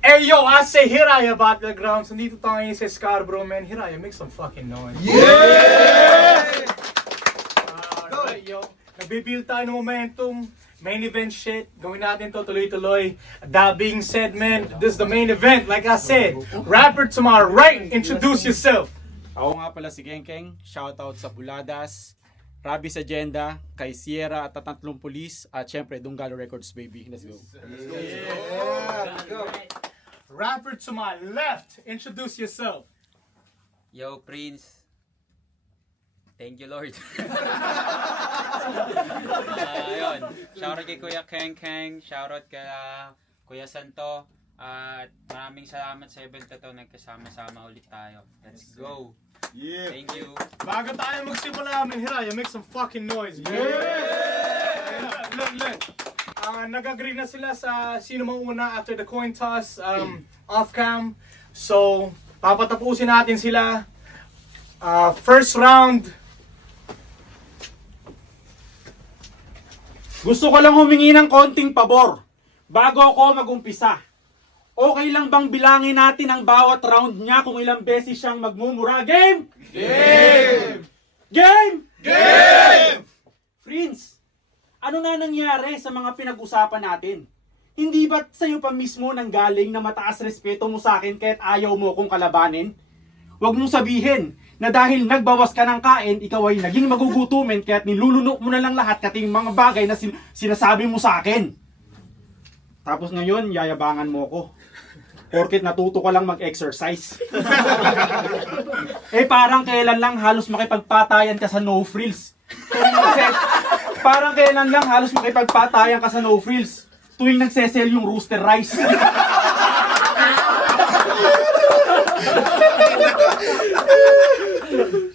Hey yo, I say Hiraya Battlegrounds. Nandito tayo ngayon sa Scarborough, man. Hiraya, make some fucking noise. Yeah! Alright, yo. Nagbibuild tayo ng momentum. Main event shit. Gawin natin to tuloy-tuloy. That being said, man, this is the main event. Like I said, rapper to my right, introduce yourself. Ako nga pala si Gengkeng, shoutout sa Buladas, Rabis Agenda, kay Sierra at Tatlong Pulis, at syempre Dunggalo Records, baby. Let's go. Rapper to my left, introduce yourself. Yo, Prince. Thank you, Lord. Ayun. Shoutout kay Kuya Keng Keng. Shoutout kay Kuya Santo. At maraming salamat sa event na to. Nagkasama-sama ulit tayo. Let's go. Yeah! Thank you. Bago tayo magsimula, man, Hiraya, make some fucking noise, man. Look. Nag-agree na sila sa sino mauna after the coin toss off-cam. So, papatapusin natin sila. First round. Gusto ko lang humingi ng konting pabor bago ako mag-umpisa. Okay lang bang bilangin natin ang bawat round niya kung ilang beses siyang magmumura? Game! Game! Game! Game! Friends, ano na nangyari sa mga pinag-usapan natin? Hindi ba't sa'yo pa mismo nanggaling na mataas respeto mo sa akin kahit ayaw mo kong kalabanin? Huwag mong sabihin na dahil nagbawas ka ng kain, ikaw ay naging magugutumin kaya't nilulunok mo na lang lahat kating mga bagay na sinasabi mo sa akin. Tapos ngayon, yayabangan mo ko. Porket natuto ka lang mag-exercise. Parang kailan lang halos makipagpatayan ka sa no frills. Parang kailan lang halos makipagpatayan ka sa no frills tuwing nagsesell yung rooster rice.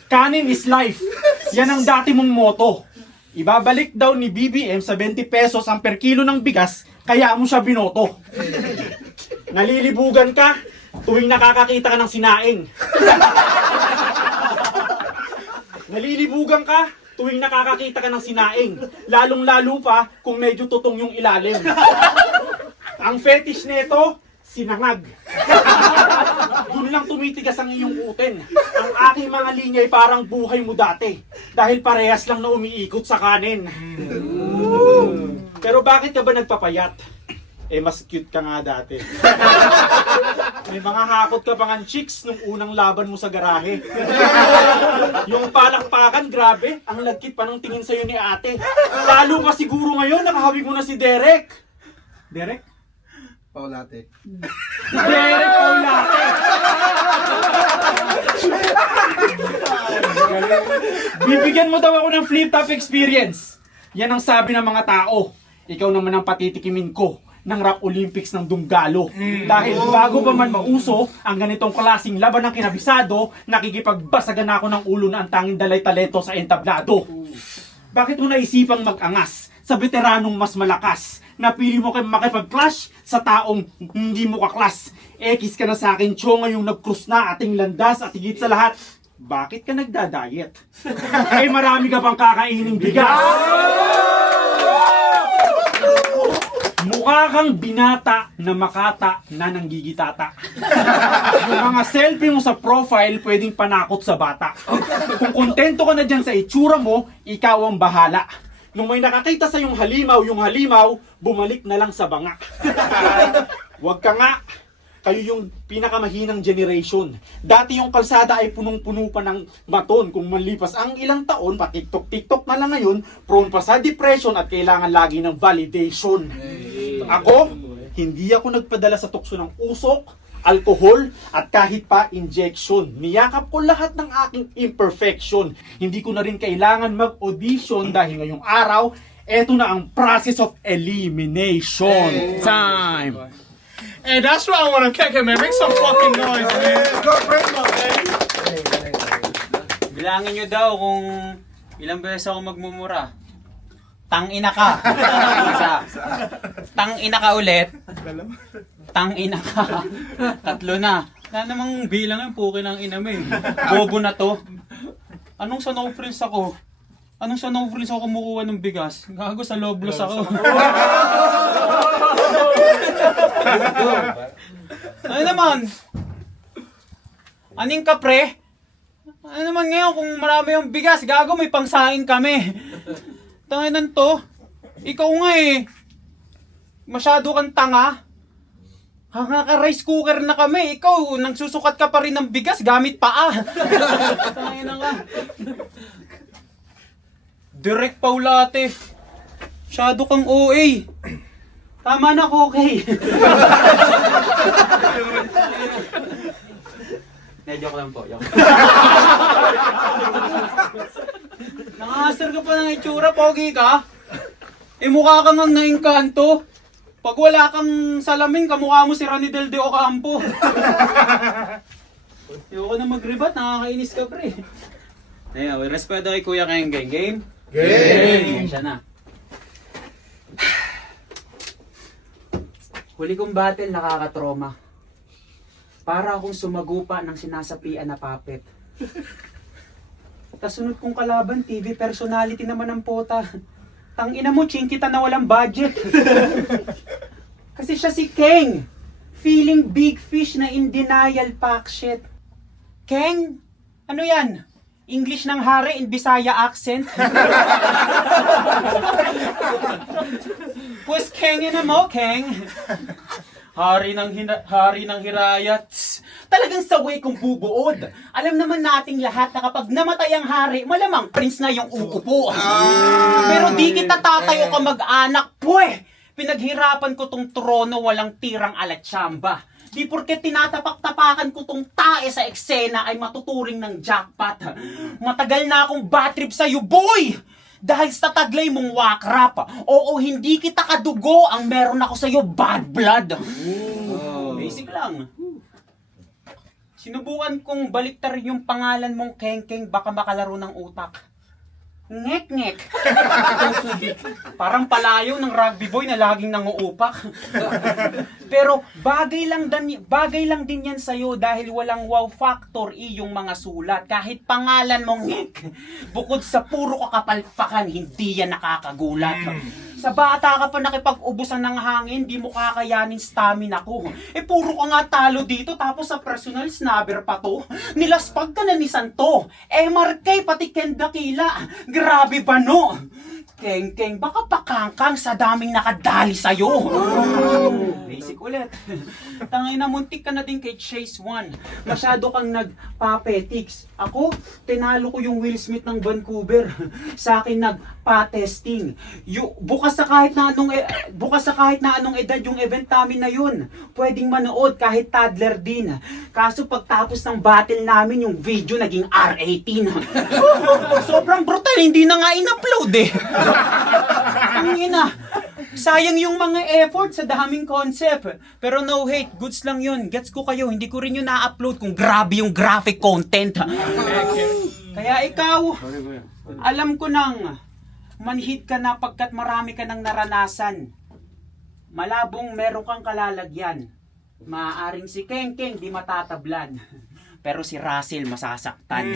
Kanin is life. Yan ang dati mong motto. Ibabalik daw ni BBM sa 20 pesos ang per kilo ng bigas, kaya mo siya binoto. Nalilibugan ka tuwing nakakakita ka ng sinaing. Nalilibugan ka tuwing nakakakita ka ng sinaing. Lalong-lalo pa kung medyo tutong yung ilalim. Ang fetish nito, sinangag. Doon lang tumitigas ang iyong utin. Ang aking mga linya ay parang buhay mo dati. Dahil parehas lang na umiikot sa kanin. Pero bakit ka ba nagpapayat? Mas cute ka nga dati. May mga hakot ka pa ng chicks nung unang laban mo sa garahe. Yung palakpakan, grabe. Ang lagkit pa ng tingin sa'yo ni ate. Lalo pa siguro ngayon, nakahawig mo na si Derek. Derek? Paulate. Derek Paulate! Bibigyan mo daw ako ng flip-top experience. Yan ang sabi ng mga tao. Ikaw naman ang patitikimin ko ng Rap Olympics ng Dunggalo. Dahil bago pa man mauso ang ganitong klaseng laban ng kinabisado, nakikipagbasagan ako ng ulo na ang tanging dalay talento sa entablado. Bakit mo naisipang mag-angas sa veteranong mas malakas? Napili mo kayo makipag-clash sa taong hindi mo kaklas. Ekis ka na sa akin, Chong, ngayong nag-cruise na ating landas at higit sa lahat, bakit ka nagda-diet? Marami ka pang kakaining bigas. Mukha kang binata na makata na nanggigitata. Yung mga selfie mo sa profile pwedeng panakot sa bata. Kung kontento ka na dyan sa itsura mo, ikaw ang bahala. Nung may nakakita sa yung halimaw, bumalik na lang sa banga. Huwag ka nga. Kayo yung pinakamahinang generation. Dati yung kalsada ay punong-puno pa ng baton. Kung malipas ang ilang taon, pa-tiktok-tiktok na lang ngayon, prone pa sa depression at kailangan lagi ng validation. Ako, hindi ako nagpadala sa tukso ng usok, alcohol, at kahit pa injection. Niyakap ko lahat ng aking imperfection. Hindi ko na rin kailangan mag-audition dahil ngayong araw, eto na ang process of elimination. Time! Hey, that's what I want to kick it, man. Make some fucking noise, man. Bilangin nyo daw kung ilang beses ako magmumura. Tang-ina ka. Isa. Tang-ina ka ulit. Tang-ina ka. Tatlo na. Wala namang bilang yung puki ng ina mo eh. Bobo na to. Anong sa no friends ako? Anong sa no friends ako kumukuha ng bigas? Gago sa loblos ako. Ano naman? Aning ka, pre? Ano naman ngayon kung marami yung bigas? Gago, may pangsaing kami. Tanginan to. Ikaw nga eh. Masyado kang tanga. Hanga ka, rice cooker na kami. Ikaw, nagsusukat ka pa rin ng bigas gamit paa. Tanginan ka. Direct Paulate. Masyado kang OA. Tama na, okay. Joke lang po. Nangasar ka pa ng itsura, pogi ka. Eh mukha kang ang naingkanto. Pag wala kang salamin, kamukha mo si Ranidel de Ocampo. Ayoko na mag-rebat, nakakainis ka pre. Ayun, respeto kay Kuya Keng Game. Game? Game! Siya na. Huli kong battle, nakakatroma. Para akong sumagupa ng sinasapian na puppet. Tas sunod kong kalaban, TV personality naman ang pota. Tangina mo, chinkita na walang budget. Kasi siya si Keng. Feeling big fish na in denial pack shit. Keng? Ano yan? English ng hari in Bisaya accent? Pues Keng na mo, Keng. Hari ng hirayat. Talagang saway kong bubuod. Alam naman nating lahat na kapag namatay ang hari, malamang prince na yung uupo. Pero di kita tatayo ka mag-anak, pwe! Pinaghirapan ko tong trono walang tirang alatsamba. Di porket tinatapak-tapakan ko tong tae sa eksena ay matuturing ng jackpot. Matagal na akong bad trip sa'yo, boy! Dahil sa taglay mong wakrap, oo, hindi kita kadugo, ang meron ako sa'yo, bad blood. Basic lang. Sinubukan kong baliktarin yung pangalan mong Keng-Keng, baka makalaro ng utak. Ngek-ngek. Parang palayo ng rugby boy na laging nanguupak. Pero bagay lang din yan sa'yo dahil walang wow factor iyong mga sulat. Kahit pangalan mong ngek, bukod sa puro kakapalpakan, hindi yan nakakagulat. Sa bata ka pa nakipag-ubusan ng hangin, di mo kakayanin stamina ko. Eh puro ka nga talo dito, tapos sa personal snubber pa to. Nilaspag ka na ni Santo. Eh Markay, pati Ken Dakila. Grabe ba no? Keng-Keng, baka pakangkang sa daming nakadali sa'yo. Basic ulit. Tangay na, muntik ka na din kay Chase 1. Masyado kang nagpapetics. Ako, tinalo ko yung Will Smith ng Vancouver. Sa akin nagpa-testing. Bukas sa kahit na anong edad yung event namin na yun. Pwedeng manood kahit toddler din. Kaso pagtapos ng battle namin, yung video naging R18. Sobrang brutal, hindi na nga in-upload eh. Ang ina, sayang yung mga effort sa daming concept. Pero no hate, goods lang yun. Gets ko kayo, hindi ko rin yun na-upload kung grabe yung graphic content. Kaya ikaw, alam ko nang manhid ka na pagkat marami ka nang naranasan. Malabong meron kang kalalagyan. Maaaring si Keng-Keng di matatablan. Pero si Russell masasaktan.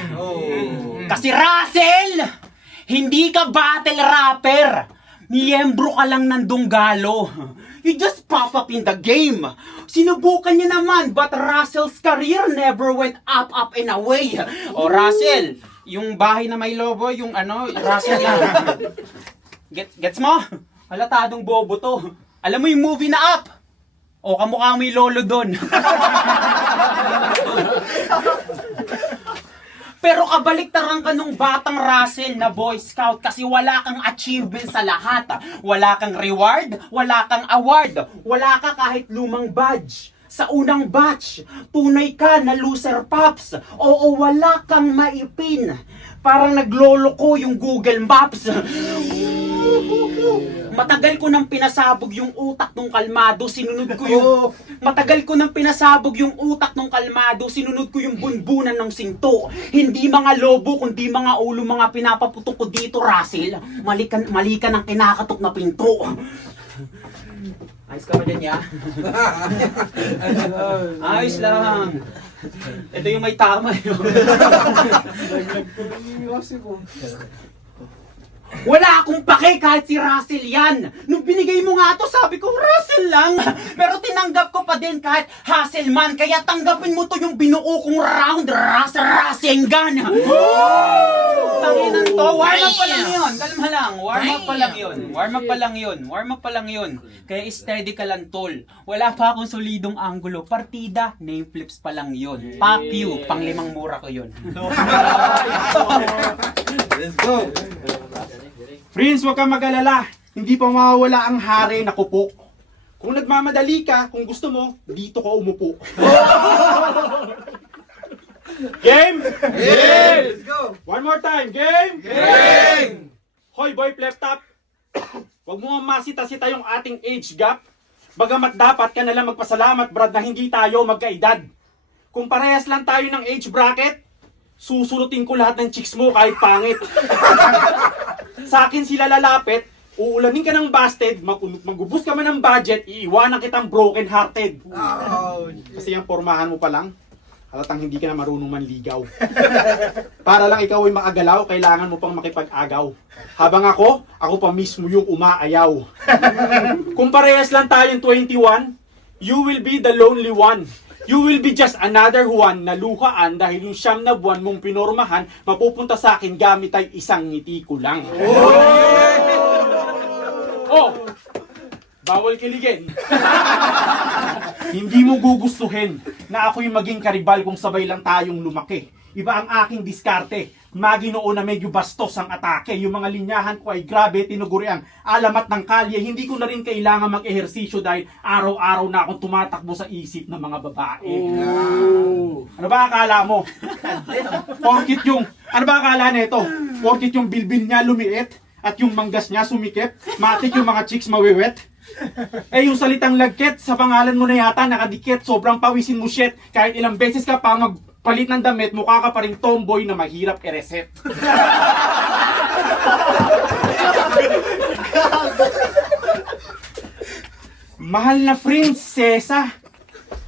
Kasi Russell! Hindi ka battle rapper! Miyembro ka lang ng Dunggalo. You just pop up in the game. Sinubukan niya naman, but Russell's career never went up and away. O Russell, yung bahay na may lobo, yung Russell lang. Gets mo? Halatadong bobo to. Alam mo yung movie na Up? O kamukha mo yung lolo doon. Pero kabaliktaran ka nung batang Russell na Boy Scout kasi wala kang achievement sa lahat. Wala kang reward, wala kang award, wala ka kahit lumang badge. Sa unang batch, tunay ka na loser pops. Oo, wala kang maipin. Parang naglolo ko yung Google Maps. Matagal ko nang pinasabog yung utak nung kalmado, sinunod ko yung... Matagal ko nang pinasabog yung utak nung kalmado, sinunod ko yung bunbunan ng sinto. Hindi mga lobo, kundi mga ulo, mga pinapaputok ko dito, Russell. Mali ka ng kinakatok na pinto. Ayos ka ba dyan, ya? Ayos lang. Ito yung may tama yun. Wala akong pake kahit si Russell yan. Nung binigay mo nga to, sabi ko, Russell lang. Pero tinanggap ko pa din kahit Hasselman. Kaya tanggapin mo to yung binuo kong round Rasengan. Tanginan to, warm up pa lang yun. Kalma lang, warm up pa lang yun. Warm up pa lang yun. Warm up pa lang yun. Kaya steady ka lang, tol. Wala pa akong solidong anggulo. Partida, name flips pa lang yun. Pack you, pang 5 mura ko yun. Let's go. Friends, huwag kang mag-alala. Hindi pa mawawala ang hari na kupo. Kung nagmamadali ka, kung gusto mo, dito ka umupo. Game? Game! Let's go. One more time. Game? Game! Hoy, boy, laptop. Huwag mo masita-sita yung ating age gap. Bagamat dapat ka nalang magpasalamat, Brad, na hindi tayo magkaedad. Kung parehas lang tayo ng age bracket, susulutin ko lahat ng chicks mo kahit pangit. Sa akin sila lalapit, uulanin ka ng busted, magubos ka man ng budget, iiwanan kitang broken hearted. Kasi yung pormahan mo pa lang, halatang hindi ka na marunong manligaw. Para lang ikaw ay makagalaw, kailangan mo pang makipag-agaw. Habang ako pa mismo yung umaayaw. Kung parehas lang tayong 21, you will be the lonely one. You will be just another Juan na luhaan dahil yung 9 na buwan mong pinormahan, mapupunta sa akin gamit ay isang ngiti ko lang. Oh! Bawal kiligin. Hindi mo gugustuhin na ako'y maging karibal kung sabay lang tayong lumaki. Iba ang aking diskarte. Maginoo na medyo bastos ang atake. Yung mga linyahan ko ay grabe, tinugurian. Alamat ng kalye, hindi ko na rin kailangan mag-ehersisyo dahil araw-araw na akong tumatakbo sa isip ng mga babae. Ano ba akala mo? Porkit yung, ano ba akala nito? Porkit yung bilbil niya lumiit at yung manggas niya sumikip, matik yung mga chicks mawiwet. Eh yung salitang lagket, sa pangalan mo na yata nakadikit, sobrang pawisin mo shit. Kahit ilang beses ka pa magpalit ng damit, mukha ka pa rin tomboy na mahirap i-reset. Mahal na prinsesa,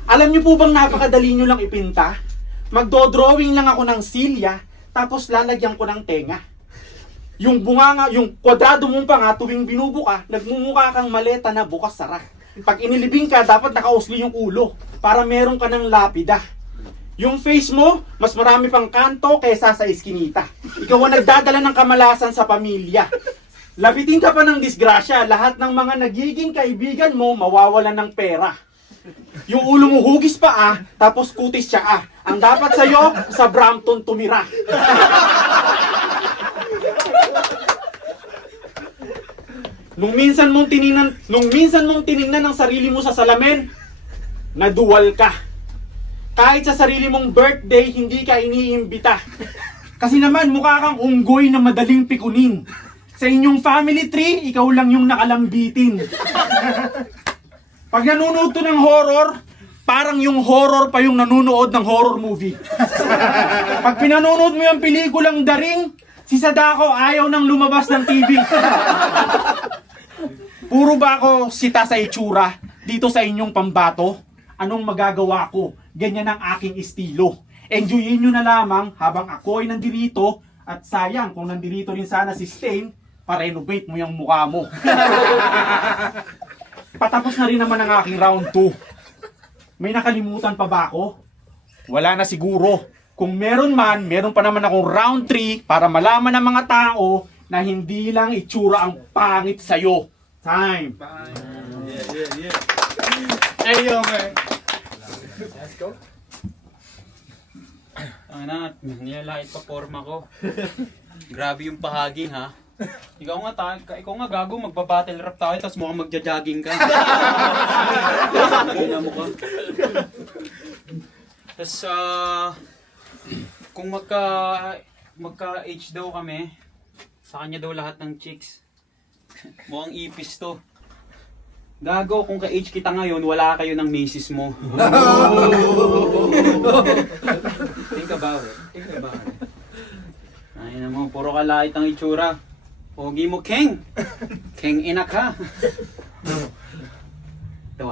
alam niyo po bang napakadali niyo lang ipinta? Magdo-drawing lang ako ng silya, tapos lalagyan ko ng tenga. Yung bunganga, yung kwadrado mong panga tuwing binubuka, nagmumukha kang maleta na bukas sara. Pag inilibing ka, dapat nakausli yung ulo para meron ka ng lapida. Yung face mo, mas marami pang kanto kaysa sa iskinita. Ikaw ang nagdadala ng kamalasan sa pamilya. Lapitin ka pa ng disgrasya, lahat ng mga nagiging kaibigan mo mawawalan ng pera. Yung ulo mo hugis pa tapos kutis siya Ang dapat sa'yo, sa Brampton tumira. Nung minsan mong tiningnan ang sarili mo sa salamin, naduwal ka. Kahit sa sarili mong birthday, hindi ka iniimbita. Kasi naman, mukha kang unggoy na madaling pikunin. Sa inyong family tree, ikaw lang yung nakalambitin. Pag nanonood to ng horror, parang yung horror pa yung nanonood ng horror movie. Pag pinanonood mo yung pelikulang The Ring, si Sadako ayaw nang lumabas ng TV. Puro ba ako sita sa itsura dito sa inyong pambato? Anong magagawa ko? Ganyan ang aking estilo. Enjoyin nyo na lamang habang ako ay nandirito at sayang kung nandirito rin sana si Stain, pa-renovate mo yung mukha mo. Patapos na rin naman ang aking round 2. May nakalimutan pa ba ako? Wala na siguro. Kung meron man, meron pa naman akong round 3 para malaman ng mga tao na hindi lang itsura ang pangit sa'yo. Time. Hey, yo, man. Let's go. Ana, nilalait pa forma ko. Grabe yung pahaging ha. Ikaw nga gago, magba-battle rap tayo tapos mukhang magja-jogging ka. Ganyan mo ka. Tapos kung magka-age daw kami, sa kanya daw lahat ng chicks. Mukhang ipis to. Gago, kung ka-age kita ngayon, wala kayo ng misis mo. Think about it. Ay naman, puro kalait ang itsura. Pogi mo, Keng! Keng ina ka! Ito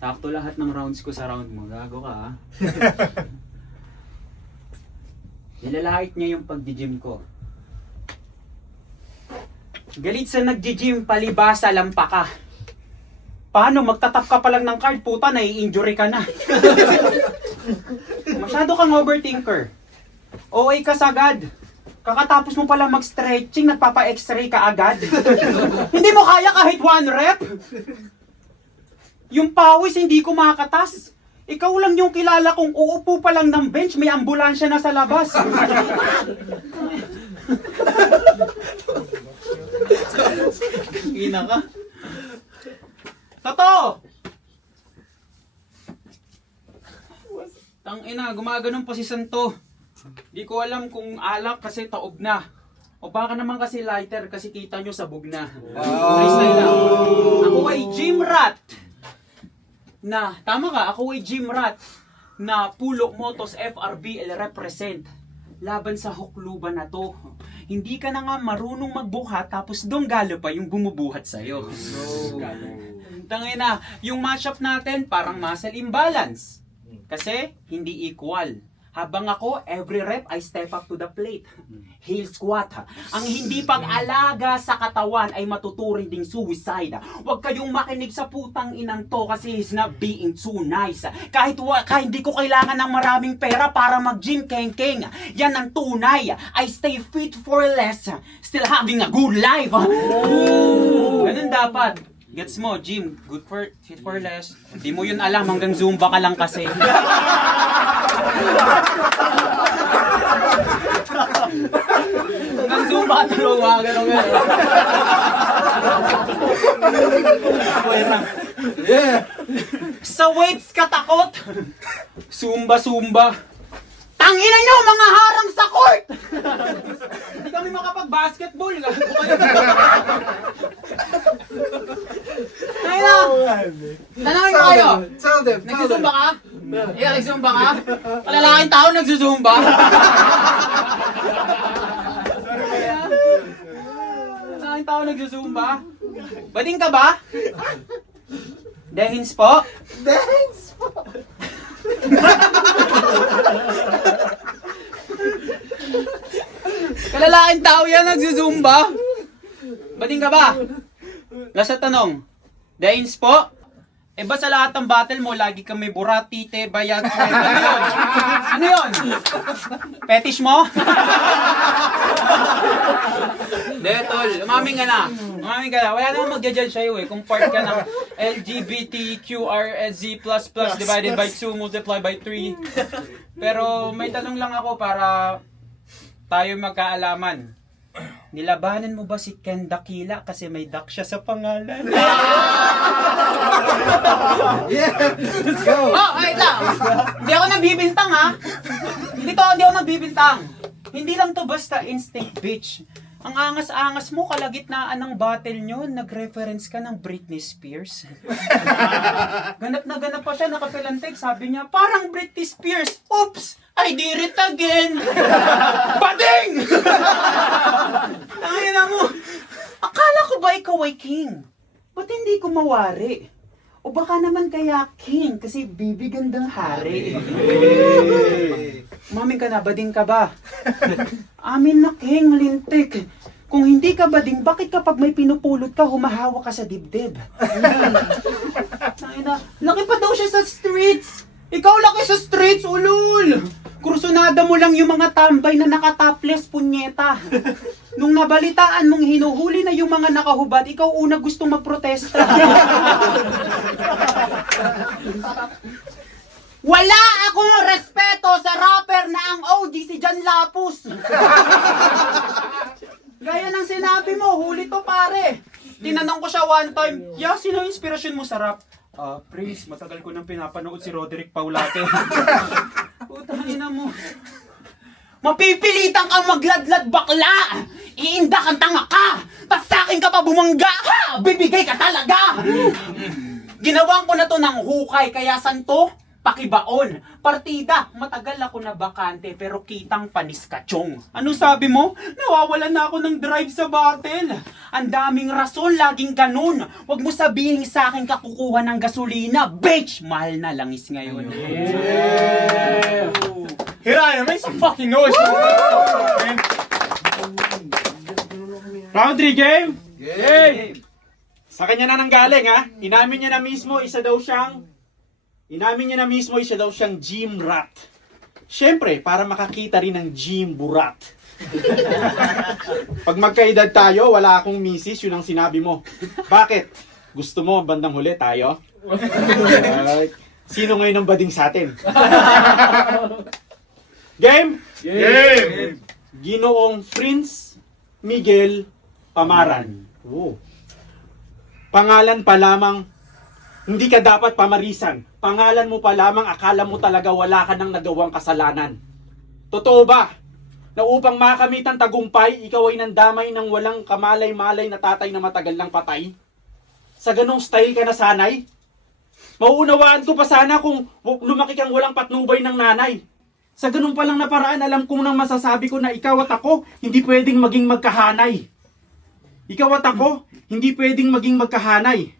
sakto lahat ng rounds ko sa round mo. Gago ka Nilalait niya yung pag-gym ko. Galit sa nagji-gym, palibasa, lampa ka. Paano, magtatap ka pa lang ng card, puta, nai-injury ka na. Masyado kang overthinker. OA ka sagad. Kakatapos mo pala mag-stretching, nagpapa-x-ray ka agad. Hindi mo kaya kahit 1 rep. Yung pawis, hindi ko makatas. Ikaw lang yung kilala kong uupo pa lang ng bench, may ambulansya na sa labas. Ina ka. Totoo! Tangina, gumaganon pa si Santo. Di ko alam kung alak kasi taob na. O baka naman kasi lighter kasi kita nyo sabog na. Freestyle lang. Ako ay gym rat. Tama ka, ako ay gym rat. Na Pulo Motos FRBL represent. Laban sa hukluban na to. Hindi ka na nga marunong magbuhat tapos donggalo pa yung bumubuhat sa'yo. Tangina, yung matchup natin parang muscle imbalance. Kasi hindi equal. Habang ako, every rep, I step up to the plate. Heel squat. Ang hindi pag-alaga sa katawan ay matuturing ding suicide. Huwag kayong makinig sa putang inang to kasi he's not being too nice. Kahit hindi ko kailangan ng maraming pera para mag-gym, keng-keng. Yan ang tunay. I stay fit for less. Still having a good life. Ganun dapat. Gets mo, gym, good for, fit for less. Hindi mo yun alam, hanggang Zumba ka lang kasi. Hanggang Zumba ka tulungan, gano'n. Yeah! Sa weights ka takot. Zumba. Tangina nyo, mga harang sa court! Hindi kami makapag-basketball. Tangina! Tanawin ko kayo. Tell them! Nagsusumba ka? Ikaw, nagsusumba ka? Kalalaking tao nagsusumba? Kalalaking tao nagsusumba? Bading ka ba? Dehins po? Thanks! Kalalaking tao yan nagsusumba? Bading ka ba? Last na tanong. Dehins po? Eh ba sa lahat ng battle mo, lagi kang may burat, tite, bayag, ano yun? Ano yun? Fetish mo? De, tol, umaming ka na. Wala namang magja-judge sa'yo eh. Kung part ka ng LGBTQRSZ++ divided by 2 multiplied by 3. Pero may tanong lang ako para tayo magkaalaman. Nilabanan mo ba si Ken Dakila kasi may dak siya sa pangalan? Yeah! Let's go! Oh, ay lang. Hindi ako nagbibintang ha. Hindi ako nagbibintang. Hindi lang to basta instinct, bitch. Ang angas-angas mo, kalagitnaan ng battle nyo, nag-reference ka ng Britney Spears. Ganap na ganap pa siya, nakapilantig. Sabi niya, parang Britney Spears. Oops! I did it again! Bading! Tangina mo! Akala ko ba ikaw ay king? Ba't hindi ko mawari? O baka naman kaya king kasi bibi gandang hari. Maming ka na, bading ka ba? Amin na king, lintik. Kung hindi ka bading, bakit kapag may pinupulot ka, humahawa ka sa dibdib? Laki pa daw siya sa streets. Ikaw laki sa streets, ulul! Kursunada mo lang yung mga tambay na nakatopless, punyeta. Nung nabalitaan mong hinuhuli na yung mga nakahubad, ikaw una gustong magprotesta. Wala akong respeto sa rapper na ang OG si Jan Lapus. Gaya ng sinabi mo, huli to pare. Tinanong ko siya one time, sino ang inspirasyon mo sa rap? Prince, matagal ko nang pinapanood si Roderick Paulate. Putang ina mo. Mapipilitan kang magladlad bakla! Iinda kang tanga ka! Tas sa'kin ka pa bumangga ha! Bibigay ka talaga! Ginawan ko na to ng hukay, kaya santo, pakibaon. Partida, matagal ako na bakante pero kitang panis ka chong. Ano sabi mo? Nawawalan na ako ng drive sa battle. Ang daming rason, laging ganun. Huwag mo sabihin sa akin ka kukuha ng gasolina. Bitch! Mahal na langis ngayon. Yeah! Hiraya, make some fucking noise! Round 3 game. Game. Sa kanya na nanggaling ha. Inamin niya na mismo isa daw siyang gym rat. Siyempre, para makakita rin ng gym burat. Pag magkaedad tayo, wala akong misis, yun ang sinabi mo. Bakit? Gusto mo bandang huli tayo? Alright. Sino ngayon ang bading sa atin? Game? Game! Ginoong Prince Miguel Pamaran. Oh. Pangalan pa lamang, hindi ka dapat pamarisan. Pangalan mo pa lamang, akala mo talaga wala ka nang nagawang kasalanan. Totoo ba? Na upang makamit ang tagumpay, ikaw ay nandamay ng walang kamalay-malay na tatay na matagal nang patay? Sa ganong style ka na sanay? Mauunawaan ko pa sana kung lumaki kang walang patnubay ng nanay. Sa ganun palang na paraan, alam kong nang masasabi ko na ikaw at ako, hindi pwedeng maging magkahanay. Ikaw at ako, hindi pwedeng maging magkahanay.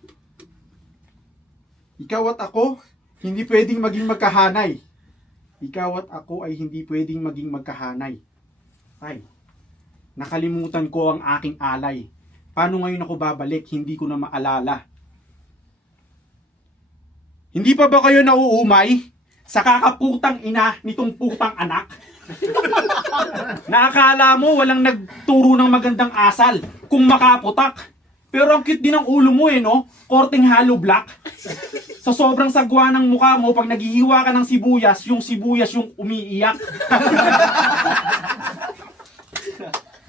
Ikaw at ako, hindi pwedeng maging magkahanay. Ikaw at ako ay hindi pwedeng maging magkahanay. Ay, nakalimutan ko ang aking alay. Paano ngayon ako babalik? Hindi ko na maalala. Hindi pa ba kayo nauumay sa kakaputang ina nitong putang anak? Naakala mo walang nagturo ng magandang asal kung makaputak. Pero ang cute din ng ulo mo no? Korting hollow black. Sa sobrang sagwa ng mukha mo, pag naghihiwa ka ng sibuyas yung umiiyak.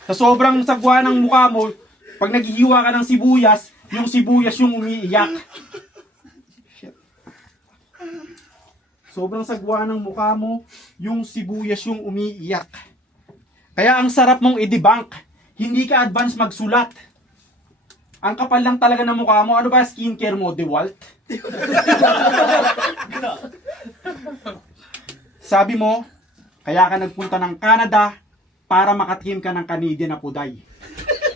Sa sobrang sagwa ng mukha mo, pag naghihiwa ka ng sibuyas yung umiiyak. Sobrang sagwa ng mukha mo, yung sibuyas yung umiiyak. Kaya ang sarap mong i-debunk, hindi ka advance magsulat. Ang kapal lang talaga ng mukha mo, ano ba skincare mo, DeWalt? Sabi mo, kaya ka nagpunta ng Canada para makatikim ka ng Canadian na puday.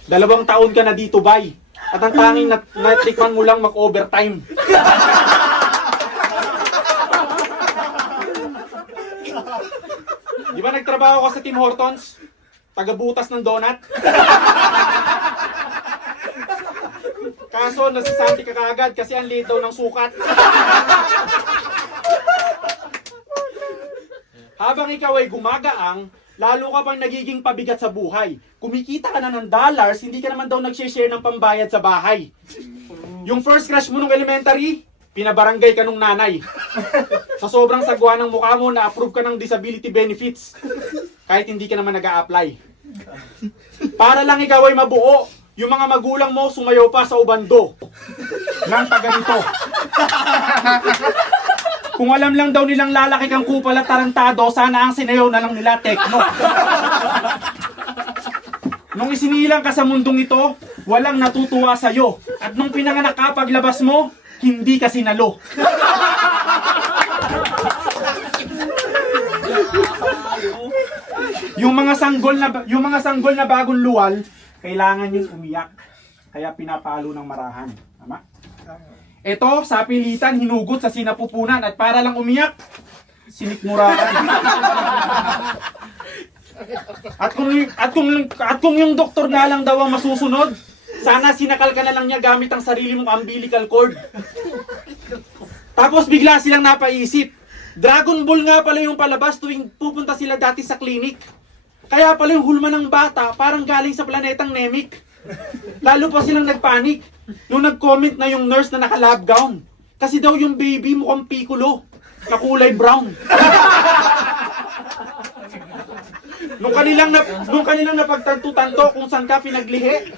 2 taon ka na dito, bay. At ang tanging natikman mo lang mag-overtime. Di ba nagtrabaho ka sa Tim Hortons? Tagabutas ng donut? Kaso nasasanti ka kaagad kasi ang liit daw ng sukat. Habang ikaw ay gumagaang, lalo ka pang nagiging pabigat sa buhay. Kumikita ka na ng dollars, hindi ka naman daw nag-share ng pambayad sa bahay. Yung first crush mo nung elementary, pinabarangay ka nung nanay. Sa sobrang sagwa ng mukha mo, na-approve ka ng disability benefits. Kahit hindi ka naman nag-a-apply. Para lang ikaw ay mabuo, yung mga magulang mo sumayaw pa sa ubando. Nang taga nito. Kung alam lang daw nilang lalaki kang kupal at tarantado, sana ang sinayaw na lang nila tekno. Nung isinilang ka sa mundong ito, walang natutuwa sa'yo. At nung pinanganak ka, paglabas mo, hindi ka sinalo. Yung mga sanggol na bagong luwal, kailangan yung umiyak. Kaya pinapalo ng marahan. Tama? Ito, sa pilitan, hinugot sa sinapupunan at para lang umiyak, sinikmuraan. At kung yung doktor nga lang daw ang masusunod, sana sinakal ka na lang niya gamit ang sarili mong umbilical cord. Tapos bigla silang napaisip, Dragon Ball nga pala yung palabas tuwing pupunta sila dati sa clinic. Kaya pala yung hulma ng bata parang galing sa planetang Namek. Lalo pa silang nagpanik nung nag-comment na yung nurse na naka-lab gown. Kasi daw yung baby mukhang Piccolo na kulay brown. Nung kanilang napagtanto-tanto kung saan ka pinaglihi,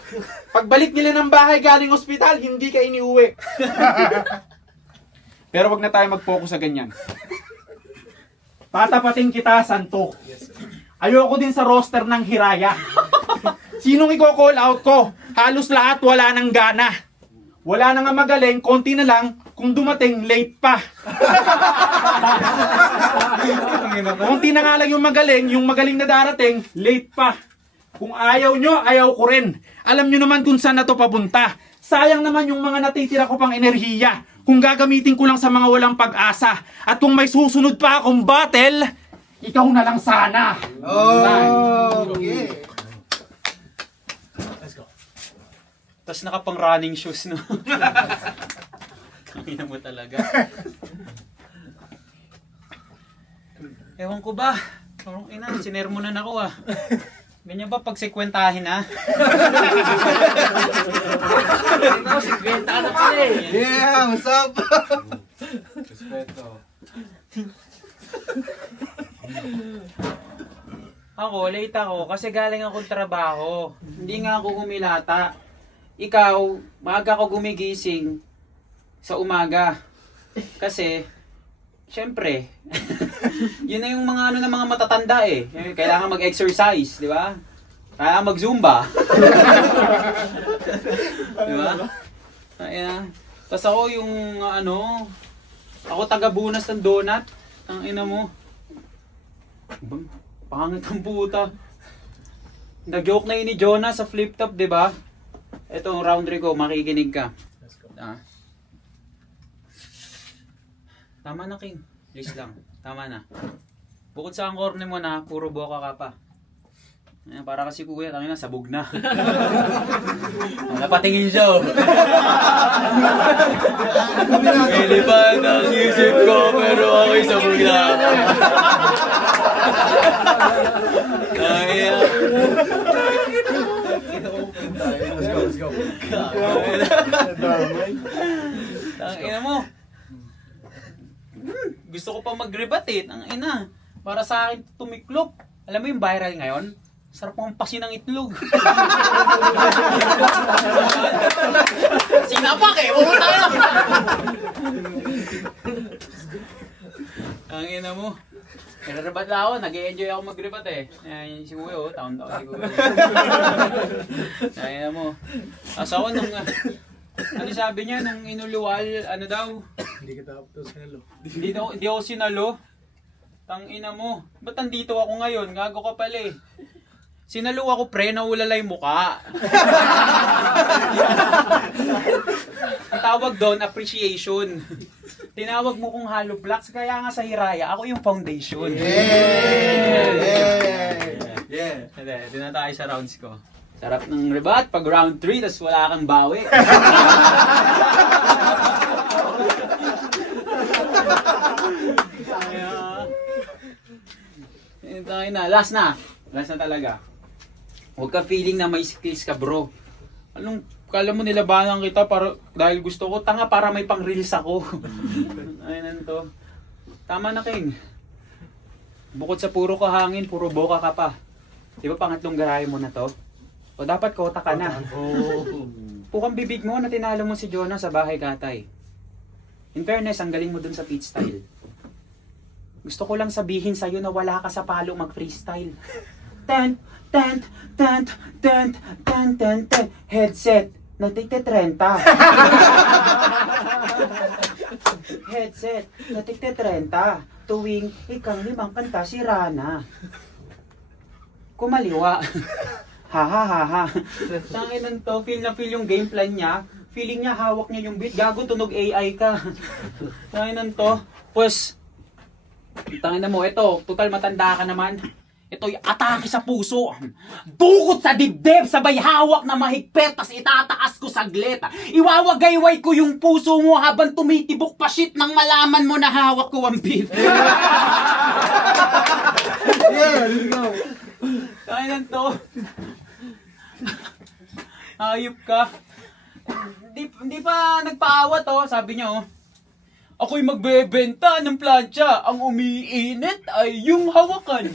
pagbalik nila ng bahay galing ospital, hindi ka iniuwi. Pero wag na tayo mag-focus sa ganyan. Tatapatin kita, Santo. Ayoko din sa roster ng Hiraya. Sinong i-call out ko? Halos lahat wala nang gana. Wala na nga magaling, konti na lang, kung dumating, late pa. Konti na nga lang yung magaling na darating, late pa. Kung ayaw nyo, ayaw ko rin. Alam nyo naman kung saan na to papunta. Sayang naman yung mga natitira ko pang enerhiya. Kung gagamitin ko lang sa mga walang pag-asa. At kung may susunod pa akong battle, ikaw na lang sana. Oh, okay. Tapos nakapang running shoes, no? Ang ina mo talaga. Ewan ko ba? Parang ina, sinermonan ako ah. Ganyan ba pag sekwentahin ha? Ito, 50 na pala eh. Yeah, what's up? Ako, late ako kasi galing akong trabaho. Hindi nga ako humilata. Ikaw, maaga ako gumigising sa umaga. Kasi, syempre, yun na yung mga ano ng mga matatanda eh. Kailangan mag-exercise, di ba? Kailangan mag-zumba. Di ba? Ayan. Tapos ako yung ano, ako taga-bunas ng donut. Ang ina mo. Pangit ang puta. Nag-joke na yun ni Jonah sa flip top, di ba? Ito, round 3 ko, makikinig ka. Ah. Tama na, King. Please lang. Tama na. Bukod sa ang corner mo na, puro boka ka pa. Ayan, para kasi kuya, tangina, sabog na. Napatingin siya, oh. Pilipad ang isip ko, pero ako'y sabog na. Ay, Let's go. ina mo. Gusto ko pa mag-rebat eh. Ang ina. Para sa akin tumiklop. Alam mo yung viral ngayon? Sarap mong pasin ng itlog. Sinapak eh. Huwag tayo. Ang ina mo. Nagre-rebat lang ako. Nag-e-enjoy ako mag-rebat eh. Ayan, si Kuya oh. Taon-taon si Kuya. Ang ina mo. Tapos ako nung... ano sabi niya nung inuluwal, ano daw? Hindi kita upto sinalo. Hindi ako sinalo. Tang ina mo. Ba't nandito ako ngayon? Gago ka pala eh. Sinalo ako pre, naulala yung muka. Ang tawag doon, appreciation. Tinawag mo kong hollow blocks, kaya nga sa Hiraya, ako yung foundation. Yeah. Hindi na tayo sa rounds ko. Sarap ng rebat pag round 3, tas wala kang bawi. Tayo na. Last na talaga. Huwag ka feeling na may skills ka, bro. Anong, kala mo nilabanan kita para, dahil gusto ko, tanga para may pang-reels ako. Ayun to. Tama na, King. Bukod sa puro kahangin, puro boka ka pa. Di ba pangatlong garahe mo na to? O dapat kota ka na. Pukang bibig mo na tinalo mo si Jonah sa bahay katay. In fairness, ang galing mo dun sa pit style. Gusto ko lang sabihin sa'yo na wala ka sa palo mag-freestyle. Tent, tent, tent, tent, tent, tent, tent. Headset, natigte 30. Headset, natigte 30. Tuwing ikang limang kanta si Rana. Kumaliwa. Ha ha ha ha. Tanginan to, feel na feel yung game plan niya. Feeling niya hawak niya yung beat. Gago, tunog AI ka. Tanginan to. Pues, tangina mo, ito, total matanda ka naman. Ito'y atake sa puso. Dukot sa dibdib, sabay hawak na mahigpit, tas itataas ko saglit. Iwawagayway ko yung puso mo habang tumitibok pa shit nang malaman mo na hawak ko ang beat. Yeah, let's go. Tanginan to. Hayop ka. Hindi pa nagpaawa to, sabi niya oh. Ako'y magbebenta ng plancha. Ang umiinit ay yung hawakan.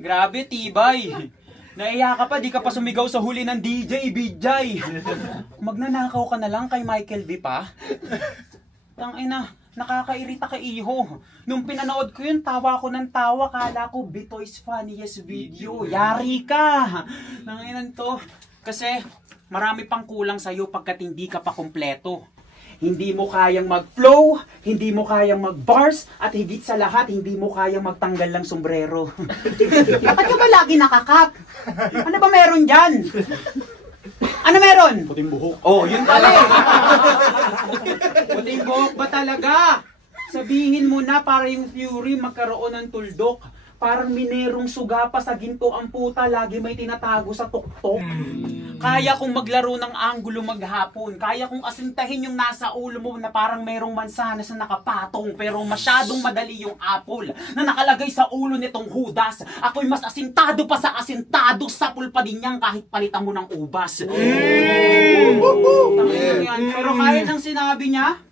Grabe, tibay. Naiya ka pa, di ka pa sumigaw sa huli ng DJ, BJ. Magnanakaw ka na lang kay Michael V pa. Tangina, nakakairita ka iho. Nung pinanood ko yun, tawa ko ng tawa. Kala ko, Bitoy's funniest video. Yari ka. Tanginan to. Kasi, marami pang kulang sa'yo pagkat hindi ka pa kompleto. Hindi mo kayang mag-flow, hindi mo kayang mag-bars, at higit sa lahat, hindi mo kayang magtanggal ng sombrero. Bakit ka ba lagi nakakap? Ano ba meron dyan? Ano meron? Puting buhok. Oh, yun pala eh. Puting buhok ba talaga? Sabihin mo na para yung Fury magkaroon ng tuldok. Parang minerong suga pa sa ginto ang puta, lagi may tinatago sa tuktok. Kaya kong maglaro ng anggulo maghapon. Kaya kong asintahin yung nasa ulo mo na parang merong mansanas na nakapatong pero masyadong madali yung apple na nakalagay sa ulo nitong Judas. Ako'y mas asintado pa sa asintado sa pulpa din niyang kahit palitan mo ng ubas. Tangina yan. Pero kaya nang sinabi niya,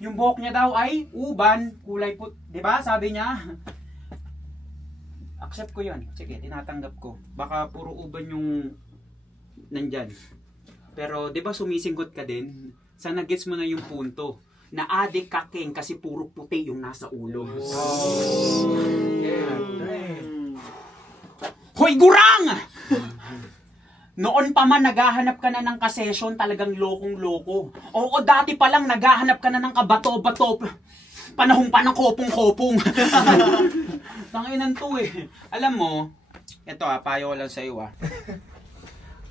yung buhok niya daw ay uban, kulay put, 'di ba? Sabi niya. Accept ko 'yon. Sige, tinatanggap ko. Baka puro uban yung nandyan. Pero 'di ba sumisinggot ka din? Sana gets mo na yung punto. Na adik ka king kasi puro puti yung nasa ulo. Hoy gurang! Noon pa man naghahanap ka na ng kasesyon, talagang lokong-loko. Oo, dati pa lang naghahanap ka na ng kabato-bato. Panahon pa ng kopong-kopong. Tanginan to eh. Alam mo, eto payo ko lang sa iyo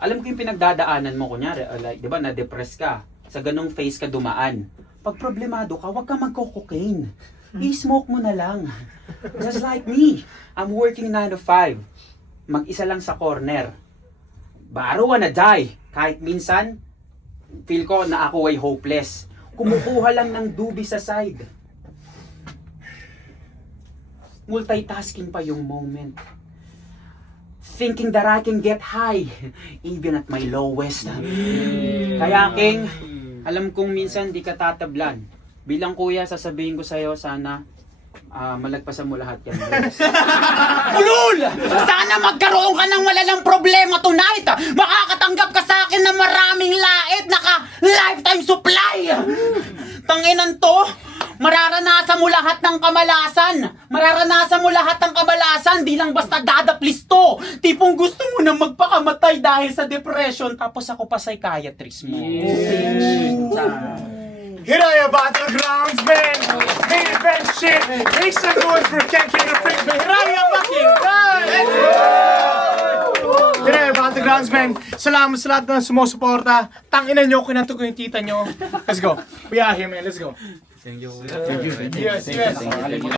Alam ko yung pinagdadaanan mo, kunyari, like, di ba, na-depress ka. Sa ganong phase ka dumaan. Pag problemado ka, huwag ka magko-cocaine. I-smoke mo na lang. Just like me. I'm working 9 to 5. Mag-isa lang sa corner. But I don't wanna die. Kahit minsan, feel ko na ako ay hopeless. Kumukuha lang ng dubi sa side. Multitasking pa yung moment. Thinking that I can get high, even at my lowest. Kaya King, alam kong minsan di ka tatablan. Bilang kuya, sasabihin ko sa'yo, sana malagpasan mo lahat yan. Ulul! Sana magkaroon ka ng malalang problema tonight! Makakatanggap ka sa akin ng maraming lait! Naka-lifetime supply! Tanginan to! Mararanasan mo lahat ng kamalasan! Mararanasan mo lahat ng kamalasan! Di lang basta dadaplis to! Tipong gusto mo na magpakamatay dahil sa depression tapos ako pa psychiatrist mo. Hiraya Battlegrounds, man! Main event shit! Make some noise for Ken King and Freak, man! Hiraya fucking God! Hiraya Battlegrounds, man! Salamat sa lahat na sumusuporta. Tanginan nyo, kinanto ko yung tita nyo. Let's go. We are here, man. Let's go. Thank you. Yes, yes.